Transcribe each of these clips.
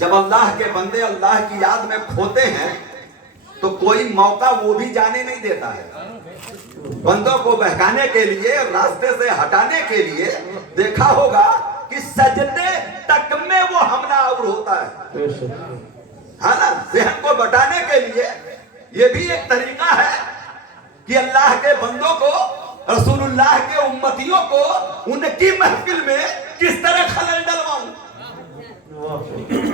جب اللہ کے بندے اللہ کی یاد میں کھوتے ہیں تو کوئی موقع وہ بھی جانے نہیں دیتا ہے. بندوں کو بہکانے کے لیے، راستے سے ہٹانے کے لیے دیکھا ہوگا کہ سجدے تک میں وہ حملہ آور ہوتا ہے. ہاں نا، ذہن کو بٹانے کے لیے یہ بھی ایک طریقہ ہے کہ اللہ کے بندوں کو، رسول اللہ کے امتیوں کو ان کی محفل میں کس طرح خلل ڈلواؤں.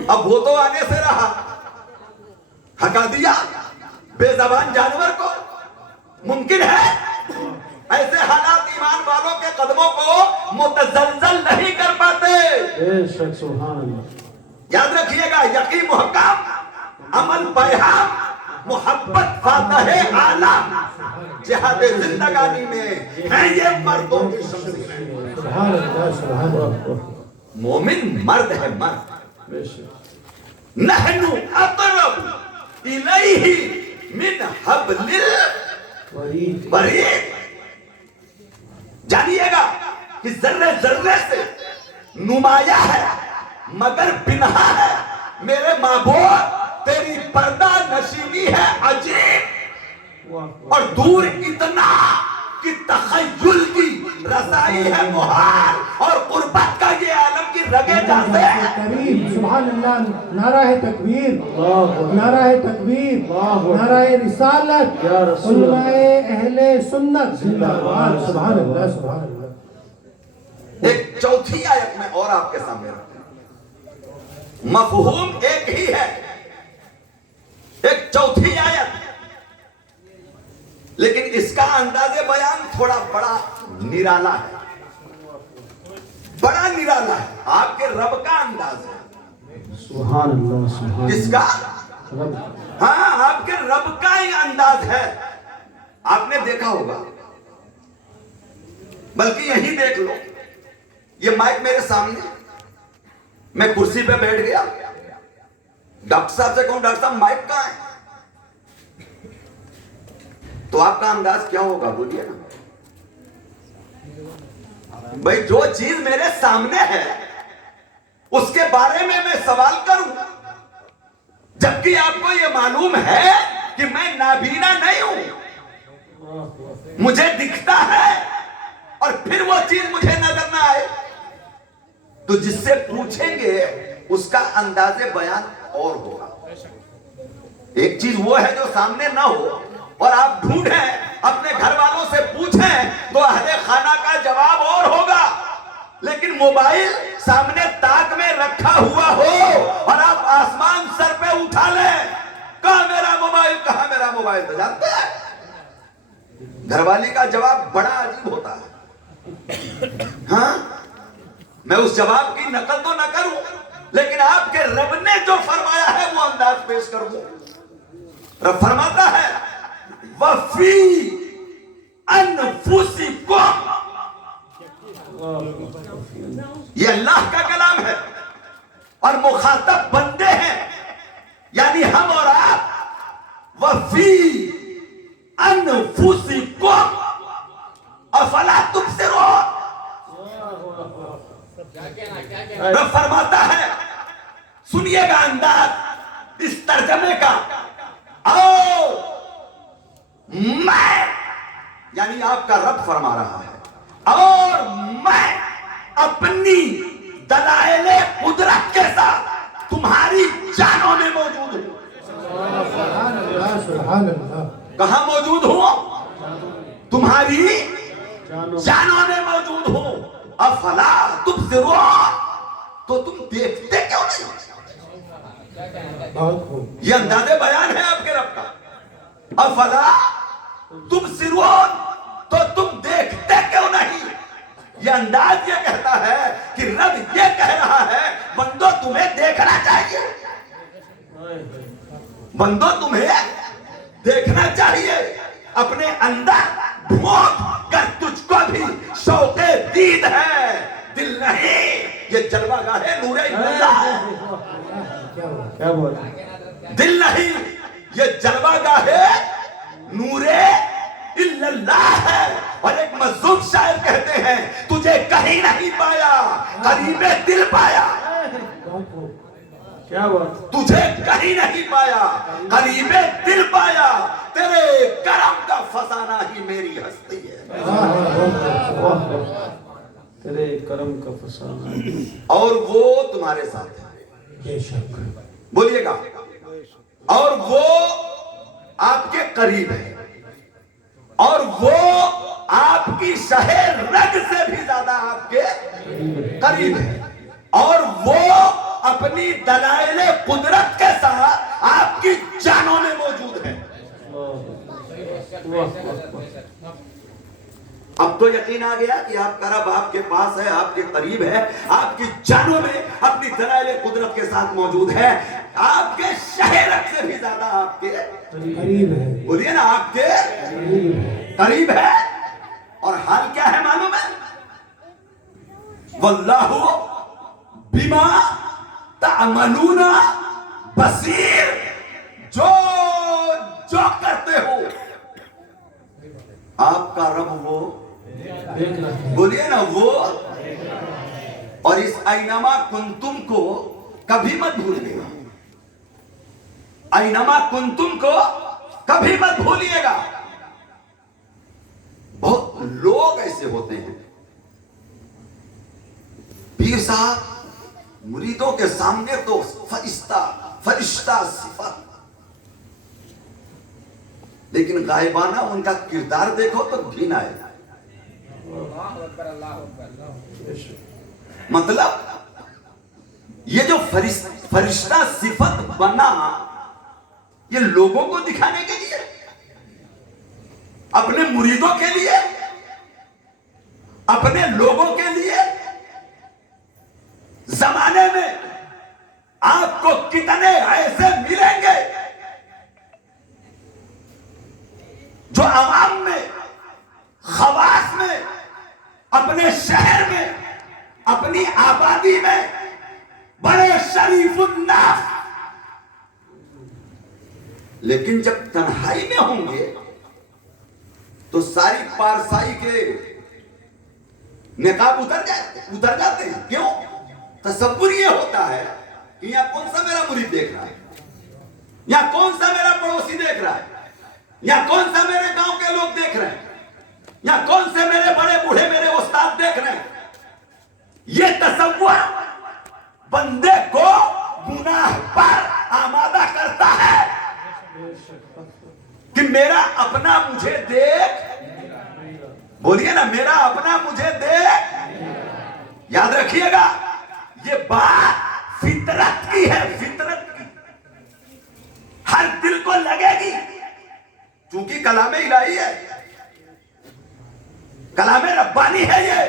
اب وہ تو آنے سے رہا، ہٹا دیا بے زبان جانور کو. ممکن ہے ایسے حالات ایمان والوں کے قدموں کو متزلزل نہیں کر پاتے. یاد رکھیے گا، یقین محکم، عمل پیہم، محبت فاتح عالم، جہاد زندگانی میں ہیں یہ مردوں کی شمشیر. مومن مرد ہے، مرد. نحن اقرب الیہ من حبل الورید. جانیے گا کہ ذرے ذرے سے نمایاں ہے مگر پنہا ہے. میرے معبود تیری پردہ نشینی ہے عجیب، اور دور اتنا کہ تخیل کی رسائی ہے محال، اور قربت کا یہ عالم کی رگے جاتے ہیں. سبحان اللہ. نعرہ تکبیر، نعرہ تکبیر، نعرہ رسالت، علماء اہل سنت زندہ باد. سبحان اللہ، سبحان اللہ. ایک چوتھی آیت میں اور آپ کے سامنے رکھتے ہیں، مفہوم ایک ہی ہے. ایک چوتھی آیت، لیکن اس کا انداز بیان تھوڑا بڑا نرالا ہے. بڑا نرالا ہے. آپ کے رب کا انداز ہے. سبحان اللہ، سبحان کس کا؟ اللہ. ہاں، آپ کے رب کا ہی انداز ہے. آپ نے دیکھا ہوگا، بلکہ یہی دیکھ لو، یہ مائک میرے سامنے، میں کرسی پہ بیٹھ گیا، ڈاکٹر صاحب سے کہوں ڈاکٹر صاحب مائک کہاں ہے، تو آپ کا انداز کیا ہوگا؟ بولیے نا بھائی. جو چیز میرے سامنے ہے اس کے بارے میں سوال کروں، جبکہ آپ کو یہ معلوم ہے کہ میں نابینا نہیں ہوں، مجھے دکھتا ہے، اور پھر وہ چیز مجھے نظر نہ آئے. تو جس سے پوچھیں گے اس کا انداز بیان اور ہوگا. ایک چیز وہ ہے جو سامنے نہ ہو اور آپ ڈھونڈیں، اپنے گھر والوں سے پوچھیں تو اہل خانہ کا جواب اور ہوگا. لیکن موبائل سامنے تاک میں رکھا ہوا ہو اور آپ آسمان سر پہ اٹھا لیں، کہاں میرا موبائل، کہاں میرا موبائل، تو جانتے ہیں گھر والی کا جواب بڑا عجیب ہوتا ہے. ہاں، میں اس جواب کی نقل تو نہ کروں، لیکن آپ کے رب نے جو فرمایا ہے وہ انداز پیش کروں. رب فرماتا ہے وَفِي أَنفُسِكُمْ. یہ اللہ کا کلام ہے اور مخاطب بندے ہیں، یعنی ہم اور آپ. وَفِي أَنفُسِكُمْ أَفَلَا تُبْصِرُونَ. رب فرماتا ہے، سنیے گا انداز اس ترجمے کا، او میں، یعنی آپ کا رب فرما رہا ہے، اور میں اپنی دلائل قدرت کے ساتھ تمہاری جانوں میں موجود ہوں. سبحان اللہ، سبحان اللہ. کہاں موجود ہوں؟ تمہاری جانوں میں موجود ہوں. افلا تبصرون، تو تم دیکھتے کیوں نہیں؟ یہ انداز بیان ہے آپ کے رب کا. افلا تبصرون، تو تم دیکھتے کیوں نہیں؟ یہ انداز یہ کہتا ہے کہ رب یہ کہہ رہا ہے بندو تمہیں دیکھنا چاہیے، بندو تمہیں دیکھنا چاہیے. اپنے اندر ڈھونڈ کر تجھ کو بھی شوق دید ہے، دل نہیں. یہ جلوہ گاہ نور اللہ ہے. کیا بول دل نہیں، یہ جلوہ گاہ نور اللہ ہے. اور ایک مظلوم شاعر کہتے ہیں تجھے کہیں نہیں پایا، قریب دل پایا. کیا بات تجھے کہیں نہیں پایا، قریب دل پایا، تیرے کرم کا فسانہ ہی میری ہستی ہے۔ تیرے کرم کا فسانہ اور وہ تمہارے ساتھ ہے، بے شک بولیے گا، اور وہ آپ کے قریب ہے، اور وہ آپ کی شہر رگ سے بھی زیادہ آپ کے قریب ہے، اور وہ اپنی دلائل قدرت کے ساتھ آپ کی جانوں میں موجود ہے۔ اب تو یقین آ گیا کہ آپ کا رب آپ کے پاس ہے، آپ کے قریب ہے، آپ کی جانوں میں اپنی دلائل قدرت کے ساتھ موجود ہے، آپ کے شہرت سے بھی زیادہ آپ کے قریب ہے، بولیے نا، آپ کے قریب ہے۔ اور حال کیا ہے معلوم ہے؟ واللہ بما تعملون بصیر، جو کرتے ہو آپ کا رب وہ بولیے نا وہ، اور اس اینما کنتم کو کبھی مت بھولیے گا، اینما کنتم کو کبھی مت بھولیے گا۔ بہت لوگ ایسے ہوتے ہیں، پیر صاحب مریدوں کے سامنے تو فرشتہ صفت، لیکن غائبانہ ان کا کردار دیکھو تو گھن آئے۔ مطلب یہ جو فرشتہ صفت بنا، یہ لوگوں کو دکھانے کے لیے، اپنے مریدوں کے لیے، اپنے لوگوں کے لیے۔ زمانے میں آپ کو کتنے ایسے ملیں گے جو عوام میں، خواص میں، اپنے شہر میں، اپنی آبادی میں بڑے شریف الناس، لیکن جب تنہائی میں ہوں گے تو ساری پارسائی کے نقاب اتر جاتے ہیں۔ کیوں؟ تصور یہ ہوتا ہے کہ یہاں کون سا میرا مرید دیکھ رہا ہے، یہاں کون سا میرا پڑوسی دیکھ رہا ہے، یہاں کون سا میرے گاؤں کے لوگ دیکھ رہے ہیں، یہاں کون سے میرے بڑے بوڑھے میرے استاد دیکھ رہے ہیں۔ یہ تصور بندے کو گناہ پر آمادہ کرتا ہے کہ میرا اپنا مجھے دیکھ، بولیے نا، میرا اپنا مجھے دیکھ۔ یاد رکھیے گا، یہ بات فطرت کی ہے، فطرت کی، ہر دل کو لگے گی، چونکہ کلام الہی ہے، کلام ربانی ہے، یہ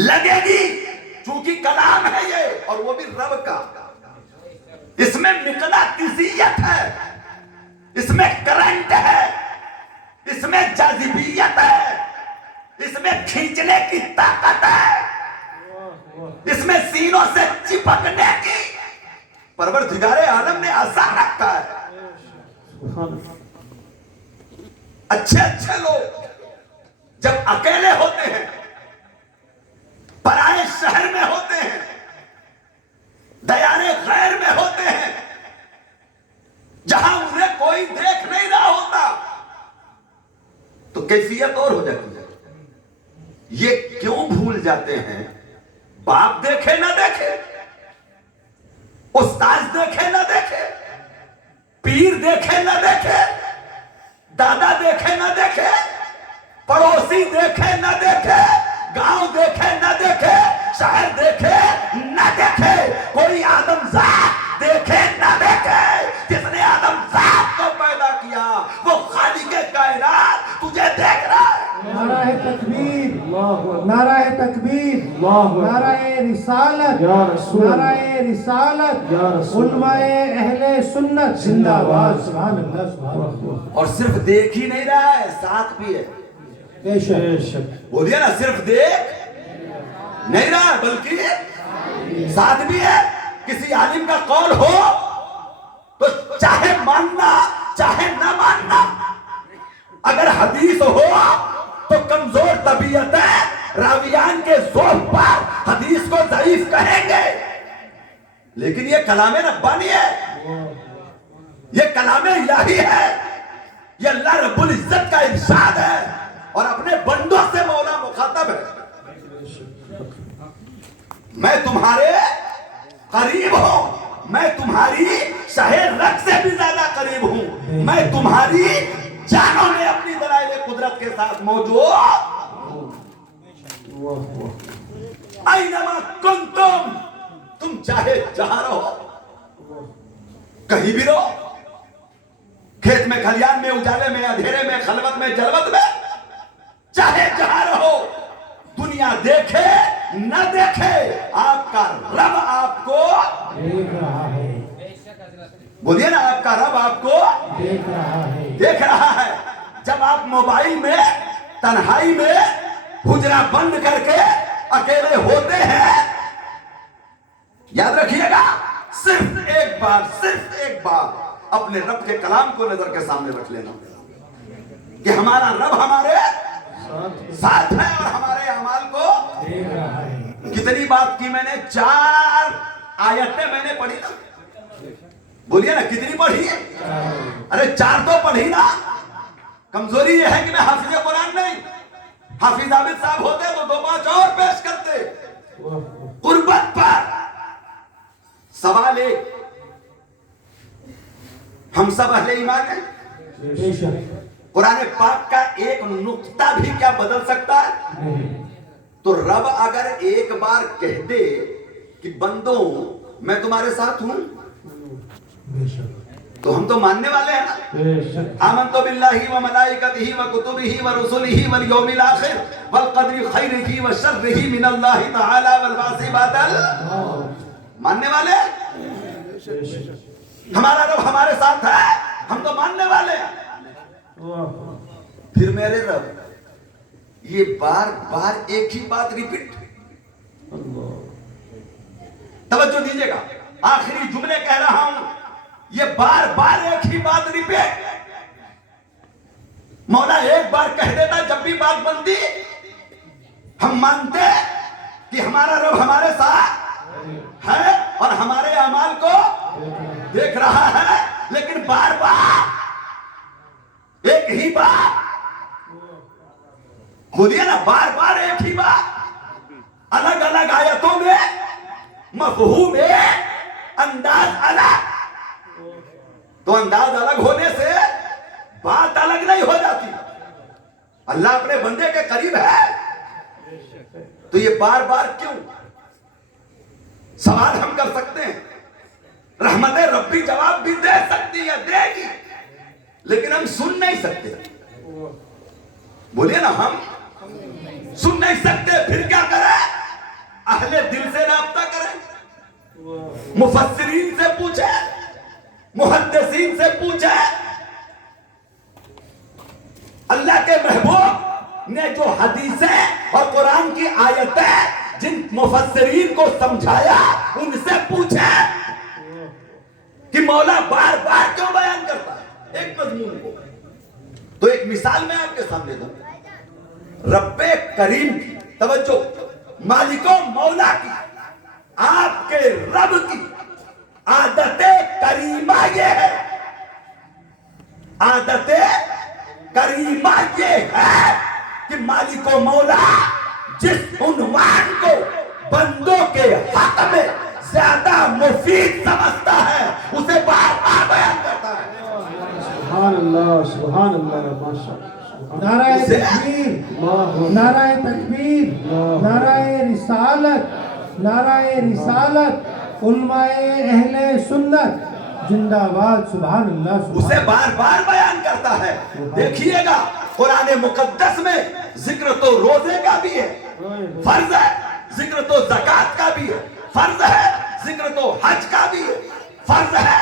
لگے گی چونکہ کلام ہے یہ، اور وہ بھی رب کا۔ اس میں مقناطیسیت ہے، اس میں کرنٹ ہے، اس میں جاذبیت ہے، اس میں کھینچنے کی طاقت ہے، اس میں سینوں سے چپکنے کی پروردگار عالم نے آسان رکھا ہے۔ اچھے لوگ جب اکیلے ہوتے ہیں، پرائے شہر میں ہوتے ہیں، دیار غیر میں ہوتے ہیں، جہاں انہیں کوئی دیکھ نہیں رہا ہوتا، تو کیفیت اور ہو جاتی ہے۔ یہ کیوں بھول جاتے ہیں؟ باپ دیکھے نہ دیکھے، استاد دیکھے نہ دیکھے، پیر دیکھے نہ دیکھے، دادا دیکھے نہ دیکھے، پڑوسی دیکھے نہ دیکھے، گاؤں دیکھے نہ دیکھے، شہر دیکھے نہ دیکھے، کوئی آدم ذات دیکھے نہ دیکھے، جس نے آدم ذات کو پیدا کیا وہ خالق کائنات تجھے دیکھ رہا ہے۔ نعرہ تکبیر، نعرہ تکبیر، نعرہ رسالت، نعرہ رسالت، علماء اہل سنت زندہ باد، سبحان اللہ، سبحان اللہ۔ اور صرف دیکھ ہی نہیں رہا ہے، ساتھ بھی ہے۔ بے شک، بولیے نا، صرف دیکھ نہیں رہا ہے بلکہ ساتھ بھی ہے۔ کسی عالم کا قول ہو تو چاہے ماننا چاہے نہ ماننا، اگر حدیث ہو تو کمزور طبیعت ہے، راویان کے زور پر حدیث کو ضعیف کہیں گے، لیکن یہ کلام ربانی ہے, یہ کلام الہی ہے, یہ اللہ رب العزت کا ارشاد ہے اور اپنے بندوں سے مولا مخاطب ہے. میں تمہارے قریب ہوں, میں تمہاری شہر رگ سے بھی زیادہ قریب ہوں, میں تمہاری جانوں میں اپنی دلائل قدرت کے ساتھ موجود. اینما کنتم, تم چاہے جہاں رہو, کہیں بھی رہو, کھیت میں, کھلیان میں, اجالے میں, اندھیرے میں, خلوت میں, جلوت میں, چاہے جہاں رہو, دنیا دیکھے نہ دیکھے, آپ کا رب آپ کو دیکھ رہا ہے. بولیے نا, آپ کا رب آپ کو دیکھ رہا ہے. دیکھ رہا ہے. جب آپ موبائل میں تنہائی میں حجرہ بند کر کے اکیلے ہوتے ہیں, یاد رکھیے گا, صرف ایک بار اپنے رب کے کلام کو نظر کے سامنے رکھ لینا کہ ہمارا رب ہمارے ساتھ ہے اور ہمارے اعمال کو دیکھ رہا ہے. کتنی بات کی میں نے, 4 آیتیں میں نے پڑھی نا, بولیے نا کتنی پڑھی ہے؟ ارے 4 تو پڑھی نا. کمزوری یہ ہے کہ میں حافظ قرآن نہیں, حافظ عابد صاحب ہوتے تو 2-5 اور پیش کرتے. قربت پر سوال ایک, ہم سب اہل ایمان ہیں, بے شک قرآن پاک کا ایک نقطہ بھی کیا بدل سکتا ہے؟ نہیں. تو رب اگر ایک بار کہہ دے کہ بندوں میں تمہارے ساتھ ہوں, بے شک تو ہم تو ماننے والے ہیں نا. بے شک آمنت باللہ وملائکتہ وکتبہ ورسلہ والیوم الآخر والقدر خیرہ وشرہ من اللہ تعالی والبعث بعد ماننے والے ہیں. بے شک. ہمارا رب ہمارے ساتھ ہے, ہم تو ماننے والے ہیں. پھر میرے رب یہ بار بار ایک ہی بات ریپیٹ, توجہ دیجیے گا, آخری جملے کہہ رہا ہوں, یہ بار بار ایک ہی بات ریپیٹ. مولا ایک بار کہہ دیتا, جب بھی بات بنتی ہم مانتے کہ ہمارا رب ہمارے ساتھ ہے اور ہمارے اعمال کو دیکھ رہا ہے, لیکن بار بار ایک ہی بات, بولیے نا, بار بار ایک ہی بات, الگ الگ آیتوں میں مفہوم ایک, انداز الگ. تو انداز الگ ہونے سے بات الگ نہیں ہو جاتی. اللہ اپنے بندے کے قریب ہے تو یہ بار بار کیوں؟ سوال ہم کر سکتے ہیں, رحمت ربی جواب بھی دے سکتی ہے, دے گی, لیکن ہم سن نہیں سکتے. بولیے نا, ہم سن نہیں سکتے. پھر کیا کریں؟ اہل دل سے رابطہ کریں, مفسرین سے پوچھیں, محدثین سے پوچھیں. اللہ کے محبوب نے جو حدیثیں اور قرآن کی آیتیں جن مفسرین کو سمجھایا, ان سے پوچھیں کہ مولا بار بار کیوں بیان کرتا ہے ایک مضمون کو. تو ایک مثال میں آپ کے سامنے دوں, رب کریم کی, توجہ, مالک و مولا کی, آپ کے رب کی عادت کریمہ یہ ہے, عادت کریمہ یہ ہے کہ مالک و مولا جس عنوان کو بندوں کے حق میں زیادہ مفید سمجھتا ہے اسے بار بار بیان کرتا ہے. سبحان اللہ, سبحان اللہ, ماشاء اللہ. نعرہ تکبیر, نعرہ تکبیر, نعرہ رسالت, نعرہ رسالت, علماء اہل سنت زندہ باد. سبحان اللہ, اسے بار بار بیان کرتا ہے. دیکھیے گا قرآن مقدس میں ذکر تو روزے کا بھی ہے, فرض ہے, ذکر تو زکوٰۃ کا بھی ہے, فرض ہے, ذکر تو حج کا بھی ہے, فرض ہے,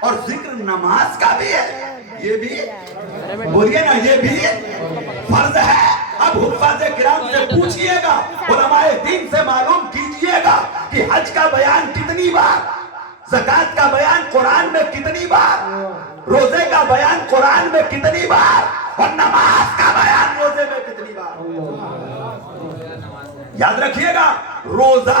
اور ذکر نماز کا بھی ہے. یہ بھی بولیے نا, یہ بھی فرض ہے. اب حفاظ کرام سے پوچھئے گا, علماء دین سے معلوم کیجئے گا کہ حج کا بیان کتنی بار, زکوٰۃ کا بیان قرآن میں کتنی بار, روزے کا بیان قرآن میں کتنی بار, اور نماز کا بیان روزے میں کتنی بار. یاد رکھیے گا, روزہ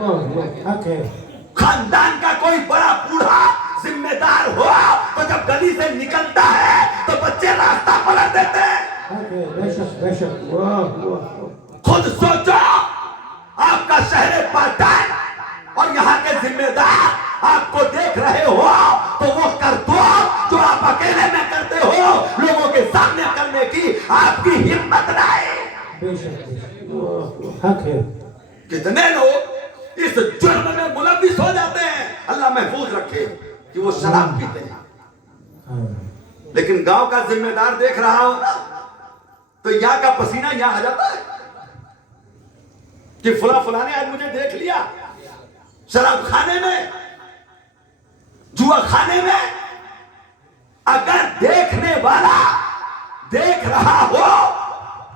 حق ہے خاندان کا کوئی بڑا بوڑھا ذمہ دار ہو تو جب گلی سے نکلتا ہے تو بچے راستہ پلٹ دیتے ہیں. حق ہے بے شک بے شک واہ واہ خود سوچو آپ کا شہر پٹن اور یہاں کے ذمہ دار آپ کو دیکھ رہے ہو تو وہ کر دو جو آپ اکیلے میں کرتے ہو لوگوں کے سامنے کرنے کی آپ کی ہمت نہیں. بے شک واہ حق ہے کتنے لوگ اس جرم میں ملوث ہو جاتے ہیں, اللہ محفوظ رکھے, کہ وہ شراب پیتے ہیں لیکن گاؤں کا ذمہ دار دیکھ رہا ہو نا تو یہاں کا پسینہ یہاں آ جاتا ہے کہ فلاں نے آج مجھے دیکھ لیا شراب خانے میں, جوا خانے میں. اگر دیکھنے والا دیکھ رہا ہو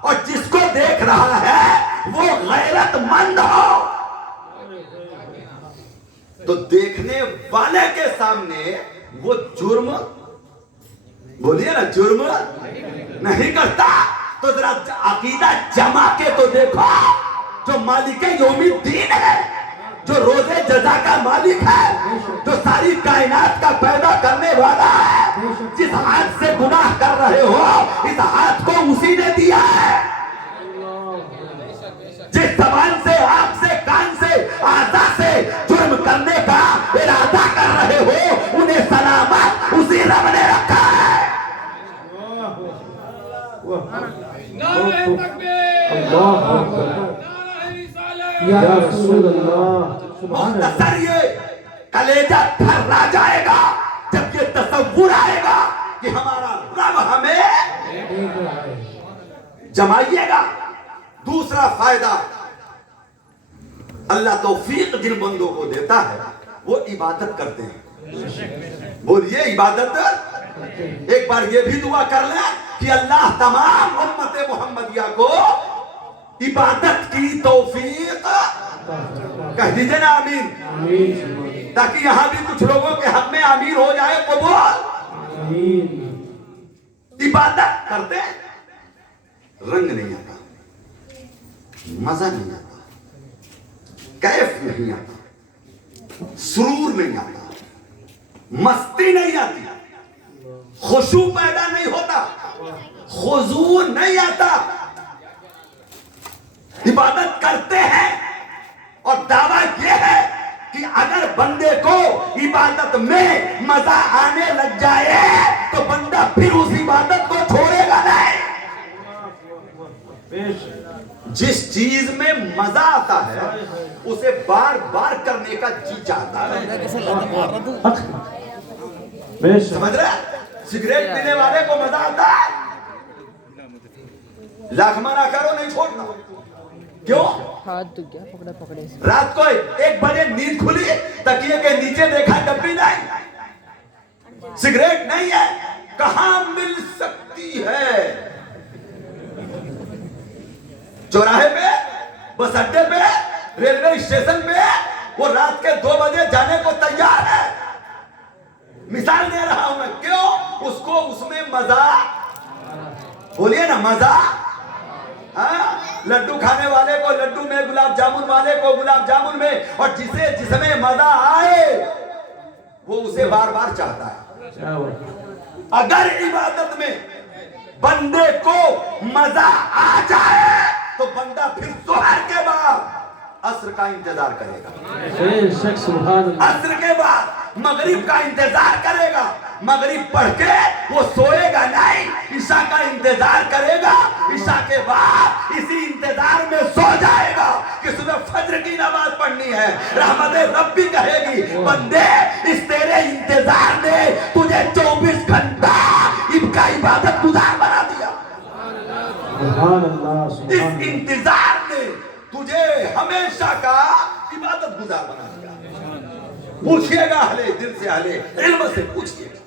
اور جس کو دیکھ رہا ہے وہ غیرت مند ہو تو دیکھنے والے کے سامنے وہ جرم, بولیے نا, جرم نہیں کرتا. تو ذرا عقیدہ جما کے تو دیکھو, جو مالک یوم الدین ہے, جو روز جزا کا مالک ہے, جو ساری کائنات کا پیدا کرنے والا ہے, جس ہاتھ سے گناہ کر رہے ہو اس ہاتھ کو اسی نے دیا ہے. جس زبان سے, آنکھ سے, کان سے, اعضاء سے جرم کرنے کا ارادہ کر رہے ہو انہیں سلامت اسی رب نے رکھا ہے. اللہ اکبر یا رسول اللہ سبحان اللہ مختصر یہ کلیجہ تھرا جائے گا جب یہ تصور آئے گا کہ ہمارا رب ہمیں دیکھ رہا ہے جمائیے گا. دوسرا فائدہ اللہ توفیق جن بندوں کو دیتا ہے وہ عبادت کرتے ہیں. بولیے عبادت. ایک بار یہ بھی دعا کر لیں کہ اللہ تمام امت محمدیہ کو عبادت کی توفیق, کہہ دیجئے نا آمین, آمین تاکہ یہاں بھی کچھ لوگوں کے حق میں آمین ہو جائے. قبول. آمین عبادت کرتے رنگ نہیں آتا, مزہ نہیں آتا, کیف نہیں آتا, سرور نہیں آتا, مستی نہیں آتی, خشوع پیدا نہیں ہوتا, خضوع نہیں آتا. عبادت کرتے ہیں اور دعویٰ یہ ہے کہ اگر بندے کو عبادت میں مزہ آنے لگ جائے تو بندہ پھر اس عبادت کو چھوڑے گا نہیں. جس چیز میں مزہ آتا ہے اسے بار بار کرنے کا جی چاہتا ہے. سمجھ رہے ہیں؟ سگریٹ پینے والے کو مزہ آتا ہے, لاکھ منع کرو نہیں چھوڑنا. کیوں؟ ہاتھ تو کیا پکڑا پکڑے سے رات کو 1 بجے نیند کھلی, تکیے کے نیچے دیکھا ڈبی نہیں, سگریٹ نہیں ہے, کہاں مل سکتی ہے؟ چوراہے پہ, بس اڈے پہ, ریلوے اسٹیشن پہ. وہ رات کے 2 بجے جانے کو تیار ہے. مثال دے رہا ہوں میں, کیوں؟ اس کو اس میں مزہ, بولیے نا مزہ. لڈو کھانے والے کو لڈو میں, گلاب جامن والے کو گلاب جامن میں, اور جس میں مزہ آئے وہ اسے بار بار چاہتا ہے. اگر عبادت میں بندے کو مزہ آ جائے تو بندہ پھر ظہر کے بعد عصر کا انتظار کرے گا, عصر کے بعد مغرب کا انتظار کرے گا. مغرب پڑھ کے وہ سوئے گا نہیں, عشاء کا انتظار کرے گا. عشاء کے بعد اسی انتظار میں سو جائے گا کہ صبح فجر کی نماز پڑھنی ہے. رحمت رب بھی کہے گی بندے اس تیرے انتظار نے تجھے 24 گھنٹہ ان کا عبادت گزار بنا دیا. اس انتظار نے تجھے ہمیشہ کا عبادت گزار بنا دیا. پوچھئے گا اہل دل سے, اہل علم سے پوچھئے گا.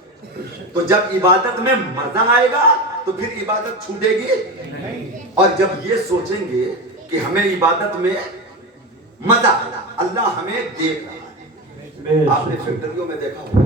تو جب عبادت میں مزہ آئے گا تو پھر عبادت چھوٹے گی. اور جب یہ سوچیں گے کہ ہمیں عبادت میں مزہ آئے, اللہ ہمیں دیکھ رہا ہے. آپ نے فیکٹریوں میں دیکھا ہوگا,